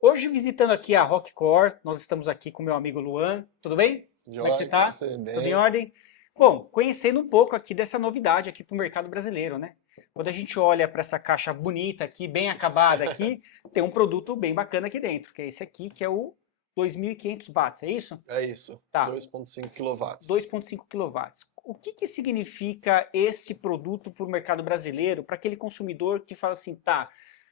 Hoje visitando aqui a Rockcore, nós estamos aqui com meu amigo Luan. Tudo bem? Como é que você Joia, tá? você Tudo em bem? ordem? Bom, conhecendo um pouco aqui dessa novidade aqui para o mercado brasileiro, né? Quando a gente olha para essa caixa bonita aqui, bem acabada aqui, tem um produto bem bacana aqui dentro, que é esse aqui, que é o 2.500 watts, é isso? É isso, Tá, 2,5 quilowatts. 2.5 kW. O que que significa esse produto para o mercado brasileiro, para aquele consumidor que fala assim, tá,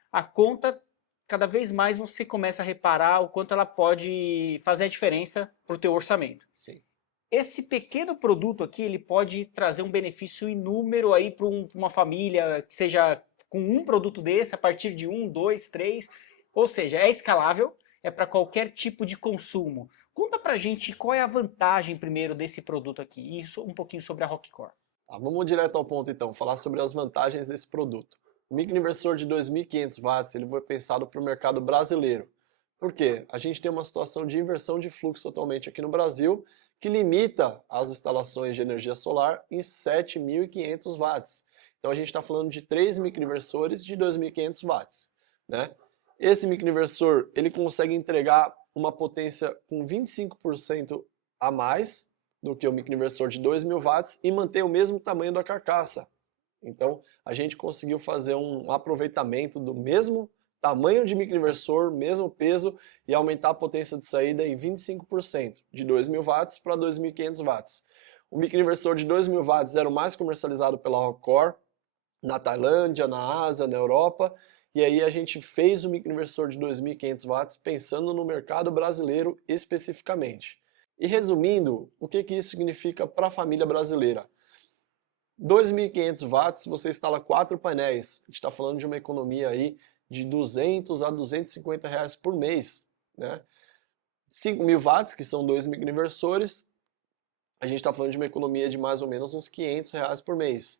a conta, cada vez mais você começa a reparar o quanto ela pode fazer a diferença para o teu orçamento. Sim. Esse pequeno produto aqui, ele pode trazer um benefício inúmero aí para uma família, que seja com um produto desse, a partir de um, dois, três, ou seja, é escalável, é para qualquer tipo de consumo. Conta pra gente qual é a vantagem primeiro desse produto aqui, e isso um pouquinho sobre a Rockcore. Tá, vamos direto ao ponto então, falar sobre as vantagens desse produto. O microinversor de 2.500 watts ele foi pensado para o mercado brasileiro. Por quê? A gente tem uma situação de inversão de fluxo atualmente aqui no Brasil que limita as instalações de energia solar em 7.500 watts. Então a gente está falando de 3 microinversores de 2.500 watts, né? Esse microinversor ele consegue entregar uma potência com 25% a mais do que o microinversor de 2.000 watts e manter o mesmo tamanho da carcaça. Então, a gente conseguiu fazer um aproveitamento do mesmo tamanho de microinversor, mesmo peso, e aumentar a potência de saída em 25%, de 2.000 watts para 2.500 watts. O microinversor de 2.000 watts era o mais comercializado pela Rockcore, na Tailândia, na Ásia, na Europa, e aí a gente fez o microinversor de 2.500 watts pensando no mercado brasileiro especificamente. E resumindo, o que isso significa para a família brasileira? 2.500 watts, você instala 4 painéis. A gente está falando de uma economia aí de 200 a 250 reais por mês, né? 5.000 watts, que são 2 microinversores, a gente está falando de uma economia de mais ou menos uns 500 reais por mês.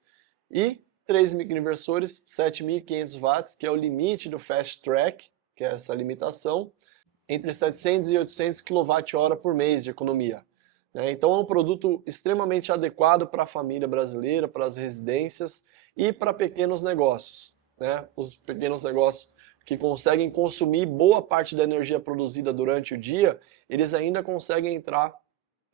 E 3 microinversores, 7.500 watts, que é o limite do Fast Track, que é essa limitação, entre 700 e 800 kWh por mês de economia. Então é um produto extremamente adequado para a família brasileira, para as residências e para pequenos negócios. Os pequenos negócios que conseguem consumir boa parte da energia produzida durante o dia, eles ainda conseguem entrar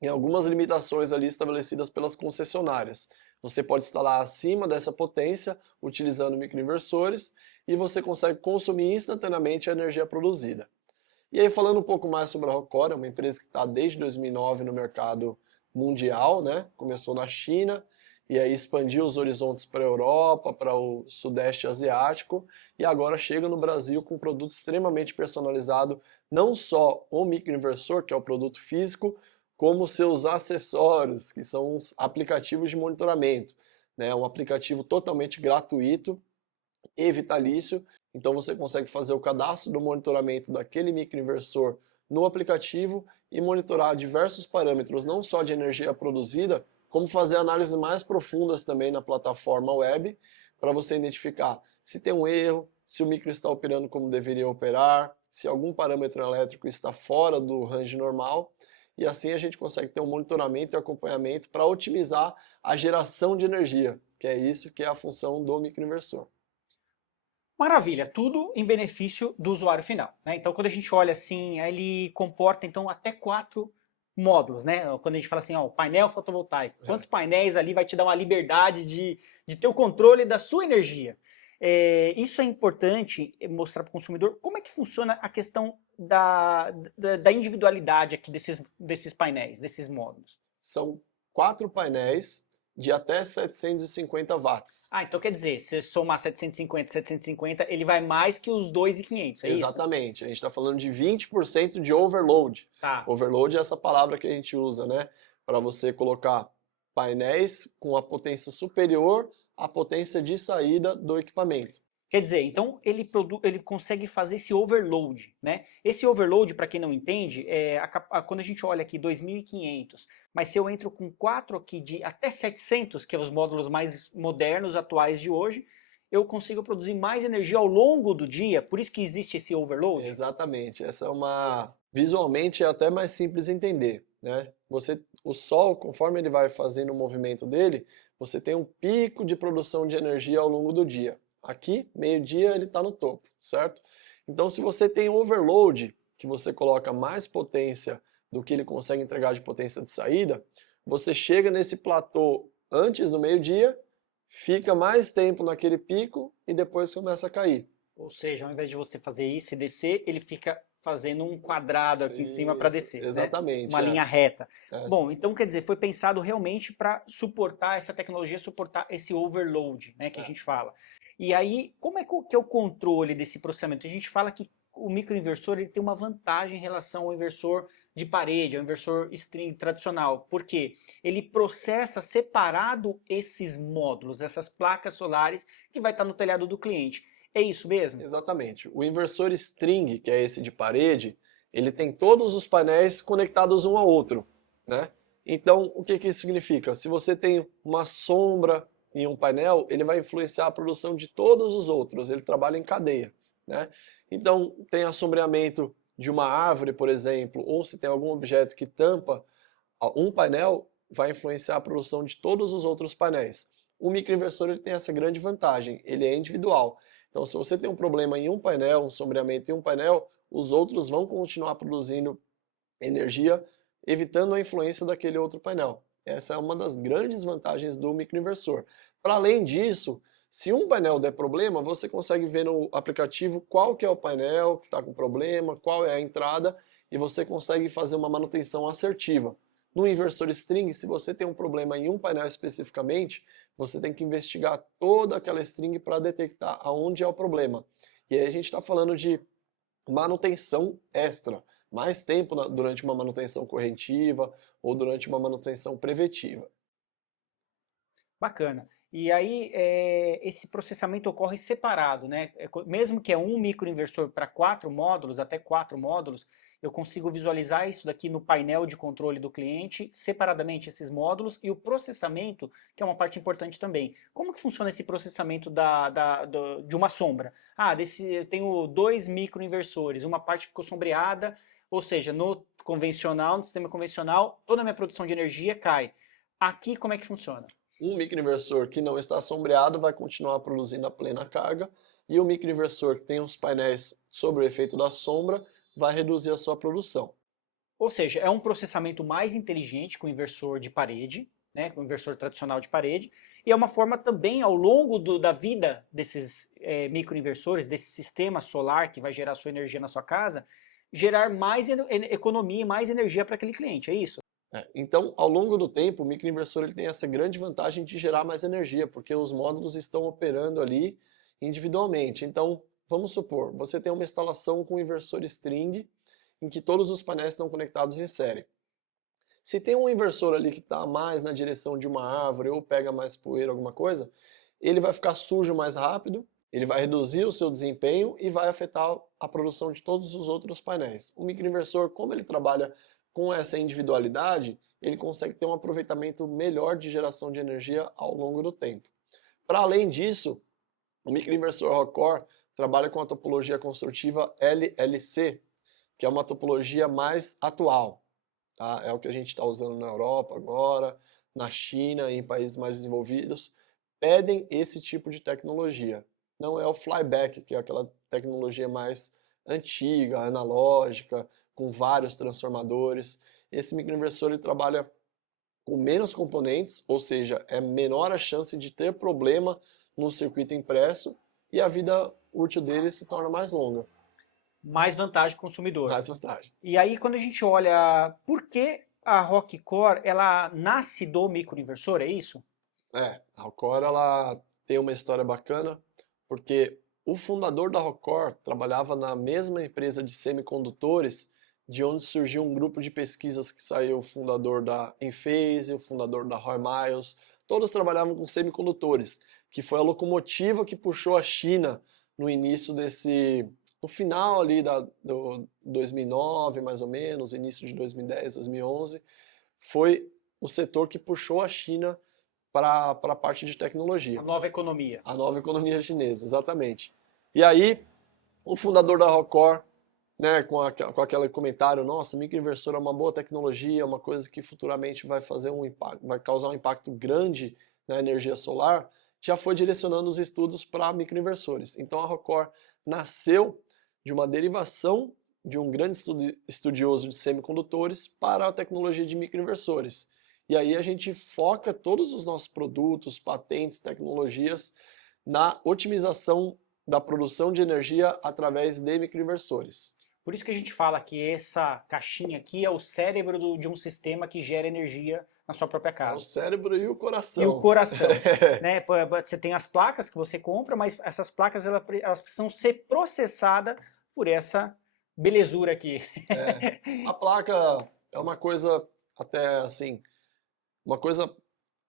em algumas limitações ali estabelecidas pelas concessionárias. Você pode instalar acima dessa potência, utilizando microinversores, e você consegue consumir instantaneamente a energia produzida. E aí, falando um pouco mais sobre a Rockcore, é uma empresa que está desde 2009 no mercado mundial, né? Começou na China e aí expandiu os horizontes para a Europa, para o Sudeste Asiático e agora chega no Brasil com um produto extremamente personalizado, não só o microinversor, que é o produto físico, como seus acessórios, que são os aplicativos de monitoramento, né? Um aplicativo totalmente gratuito e vitalício, então você consegue fazer o cadastro do monitoramento daquele microinversor no aplicativo e monitorar diversos parâmetros, não só de energia produzida, como fazer análises mais profundas também na plataforma web, para você identificar se tem um erro, se o micro está operando como deveria operar, se algum parâmetro elétrico está fora do range normal, e assim a gente consegue ter um monitoramento e acompanhamento para otimizar a geração de energia, que é isso que é a função do microinversor. Maravilha, tudo em benefício do usuário final, né? Então, quando a gente olha assim, ele comporta então até 4 módulos, né? Quando a gente fala assim, ó, painel fotovoltaico, quantos painéis ali vai te dar uma liberdade de ter o controle da sua energia? Isso é importante mostrar para o consumidor como é que funciona a questão da individualidade aqui desses painéis, desses módulos. São 4 painéis de até 750 watts. Ah, então quer dizer, se somar 750, ele vai mais que os 2.500, é isso? Exatamente, a gente está falando de 20% de overload. Tá. Overload é essa palavra que a gente usa, né? Para você colocar painéis com a potência superior à potência de saída do equipamento. Quer dizer, então ele consegue fazer esse overload, né? Esse overload, para quem não entende, quando a gente olha aqui 2.500, mas se eu entro com 4 aqui de até 700, que é os módulos mais modernos, atuais de hoje, eu consigo produzir mais energia ao longo do dia, por isso que existe esse overload? Exatamente, essa é uma... Visualmente é até mais simples entender, né? O Sol, conforme ele vai fazendo o movimento dele, você tem um pico de produção de energia ao longo do dia. Aqui, meio-dia, ele está no topo, certo? Então, se você tem overload, que você coloca mais potência do que ele consegue entregar de potência de saída, você chega nesse platô antes do meio-dia, fica mais tempo naquele pico e depois começa a cair. Ou seja, ao invés de você fazer isso e descer, ele fica fazendo um quadrado aqui em cima para Isso, descer, né? exatamente, Uma linha reta. É, Bom, então quer dizer, foi pensado realmente para suportar essa tecnologia, suportar esse overload, né, que a é. gente fala. E aí, como é que é o controle desse processamento? A gente fala que o microinversor ele tem uma vantagem em relação ao inversor de parede, ao inversor string tradicional. Por quê? Ele processa separado esses módulos, essas placas solares que vai estar no telhado do cliente. É isso mesmo? Exatamente. O inversor string, que é esse de parede, ele tem todos os painéis conectados um ao outro, né? Então, o que isso significa? Se você tem uma sombra em um painel, ele vai influenciar a produção de todos os outros, ele trabalha em cadeia, né? Então, tem assombreamento de uma árvore, por exemplo, ou se tem algum objeto que tampa um painel, vai influenciar a produção de todos os outros painéis. O microinversor ele tem essa grande vantagem, ele é individual. Então, se você tem um problema em um painel, um sombreamento em um painel, os outros vão continuar produzindo energia, evitando a influência daquele outro painel. Essa é uma das grandes vantagens do microinversor. Para além disso, se um painel der problema, você consegue ver no aplicativo qual que é o painel que está com problema, qual é a entrada, e você consegue fazer uma manutenção assertiva. No inversor string, se você tem um problema em um painel especificamente, você tem que investigar toda aquela string para detectar aonde é o problema. E aí a gente está falando de manutenção extra, mais tempo durante uma manutenção corretiva ou durante uma manutenção preventiva. Bacana. E aí, esse processamento ocorre separado, né? Mesmo que é um microinversor para 4 módulos, até 4 módulos, eu consigo visualizar isso daqui no painel de controle do cliente, separadamente esses módulos, e o processamento, que é uma parte importante também. Como que funciona esse processamento de uma sombra? Ah, eu tenho 2 microinversores, uma parte ficou sombreada, ou seja, no convencional, no sistema convencional, toda a minha produção de energia cai. Aqui, como é que funciona? Um microinversor que não está sombreado vai continuar produzindo a plena carga, e o microinversor que tem os painéis sob o efeito da sombra vai reduzir a sua produção. Ou seja, é um processamento mais inteligente com o inversor de parede, né, com o inversor tradicional de parede, e é uma forma também, ao longo da vida desses microinversores, desse sistema solar que vai gerar sua energia na sua casa, gerar mais economia e mais energia para aquele cliente, é isso? Então, ao longo do tempo, o microinversor ele tem essa grande vantagem de gerar mais energia, porque os módulos estão operando ali individualmente. Então, vamos supor, você tem uma instalação com inversor string, em que todos os painéis estão conectados em série. Se tem um inversor ali que está mais na direção de uma árvore ou pega mais poeira, alguma coisa, ele vai ficar sujo mais rápido, ele vai reduzir o seu desempenho e vai afetar a produção de todos os outros painéis. O microinversor, como ele trabalha com essa individualidade, ele consegue ter um aproveitamento melhor de geração de energia ao longo do tempo. Para além disso, o microinversor Rockcore trabalha com a topologia construtiva LLC, que é uma topologia mais atual. Tá? É o que a gente está usando na Europa agora, na China e em países mais desenvolvidos, pedem esse tipo de tecnologia. Não é o flyback, que é aquela tecnologia mais antiga, analógica, com vários transformadores. Esse microinversor ele trabalha com menos componentes, ou seja, é menor a chance de ter problema no circuito impresso e a vida útil dele se torna mais longa. Mais vantagem para o consumidor. Mais vantagem. E aí, quando a gente olha, por que a Rockcore, ela nasce do microinversor, é isso? A Rockcore ela tem uma história bacana, porque o fundador da Rockcore trabalhava na mesma empresa de semicondutores, de onde surgiu um grupo de pesquisas que saiu o fundador da Enphase, o fundador da Roy Miles, todos trabalhavam com semicondutores, que foi a locomotiva que puxou a China no início no final ali do 2009, mais ou menos, início de 2010, 2011, foi o setor que puxou a China para a parte de tecnologia. A nova economia. A nova economia chinesa, exatamente. E aí, o fundador da Rockcore, né, com aquele comentário, nossa, microinversor é uma boa tecnologia, é uma coisa que futuramente vai fazer um impacto, vai causar um impacto grande na energia solar, já foi direcionando os estudos para microinversores. Então a Rockcore nasceu de uma derivação de um grande estudioso de semicondutores para a tecnologia de microinversores. E aí a gente foca todos os nossos produtos, patentes, tecnologias na otimização da produção de energia através de microinversores. Por isso que a gente fala que essa caixinha aqui é o cérebro de um sistema que gera energia na sua própria É o casa. cérebro e o coração. E o coração, né? Você tem as placas que você compra, mas essas placas elas precisam ser processadas por essa belezura aqui. A placa é uma coisa até assim, uma coisa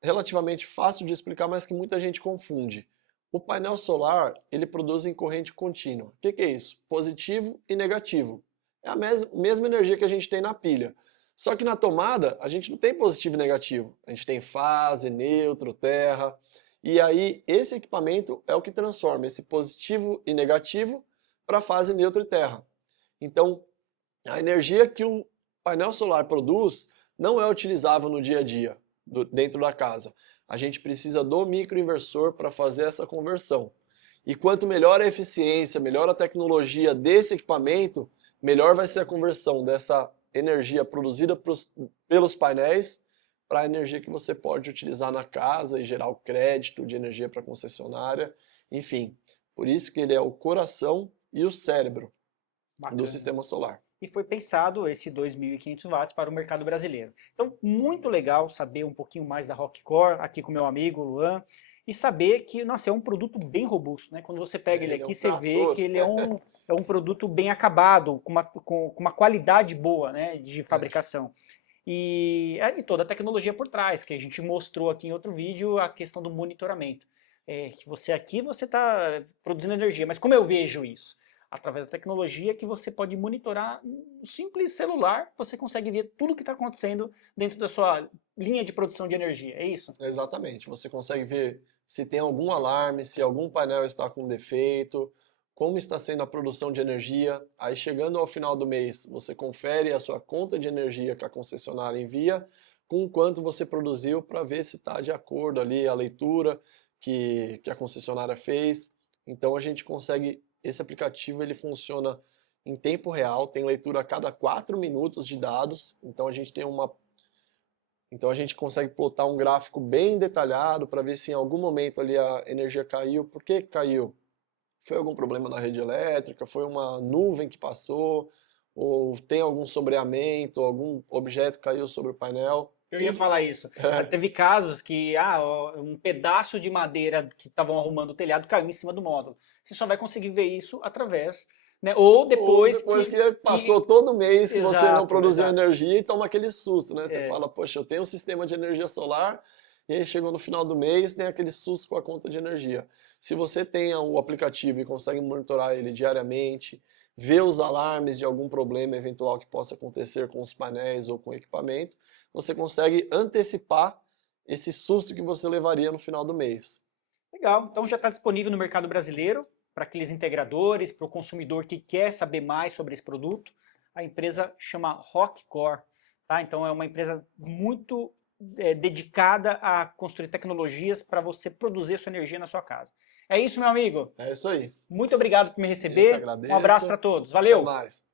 relativamente fácil de explicar, mas que muita gente confunde. O painel solar, ele produz em corrente contínua. O que é isso? Positivo e negativo. É a mesma energia que a gente tem na pilha. Só que na tomada, a gente não tem positivo e negativo. A gente tem fase, neutro, terra. E aí, esse equipamento é o que transforma esse positivo e negativo para fase, neutro e terra. Então, a energia que o painel solar produz não é utilizável no dia a dia, dentro da casa. A gente precisa do microinversor para fazer essa conversão. E quanto melhor a eficiência, melhor a tecnologia desse equipamento, melhor vai ser a conversão dessa energia produzida pelos painéis para a energia que você pode utilizar na casa e gerar o crédito de energia para a concessionária. Enfim, por isso que ele é o coração e o cérebro do sistema solar. E foi pensado esse 2.500 watts para o mercado brasileiro. Então, muito legal saber um pouquinho mais da Rockcore, aqui com meu amigo Luan, e saber que, nossa, é um produto bem robusto, né? Quando você pega ele aqui, você vê que ele é um produto bem acabado, com uma qualidade boa, né, de fabricação. E toda a tecnologia por trás, que a gente mostrou aqui em outro vídeo, a questão do monitoramento. Que você está produzindo energia, mas como eu vejo isso? Através da tecnologia que você pode monitorar um simples celular, você consegue ver tudo o que está acontecendo dentro da sua linha de produção de energia, é isso? Exatamente, você consegue ver se tem algum alarme, se algum painel está com defeito, como está sendo a produção de energia. Aí chegando ao final do mês, você confere a sua conta de energia que a concessionária envia, com o quanto você produziu para ver se está de acordo ali a leitura que a concessionária fez. Então a gente consegue. Esse aplicativo ele funciona em tempo real, tem leitura a cada 4 minutos de dados, então a gente consegue plotar um gráfico bem detalhado para ver se em algum momento ali a energia caiu. Por que caiu? Foi algum problema na rede elétrica, foi uma nuvem que passou, ou tem algum sombreamento, algum objeto caiu sobre o painel. Eu ia falar isso. Teve casos que um pedaço de madeira que estavam arrumando o telhado caiu em cima do módulo. Você só vai conseguir ver isso através, né? Ou depois que passou todo mês que você não produziu exato. energia e toma aquele susto, né? Você fala, poxa, eu tenho um sistema de energia solar e aí chegou no final do mês tem aquele susto com a conta de energia. Se você tem o aplicativo e consegue monitorar ele diariamente, ver os alarmes de algum problema eventual que possa acontecer com os painéis ou com o equipamento, você consegue antecipar esse susto que você levaria no final do mês. Legal, então já está disponível no mercado brasileiro, para aqueles integradores, para o consumidor que quer saber mais sobre esse produto. A empresa chama Rockcore, tá? Então é uma empresa muito dedicada a construir tecnologias para você produzir sua energia na sua casa. É isso, meu amigo? É isso aí. Muito obrigado por me receber. Eu que agradeço. Um abraço para todos. Valeu! Até mais.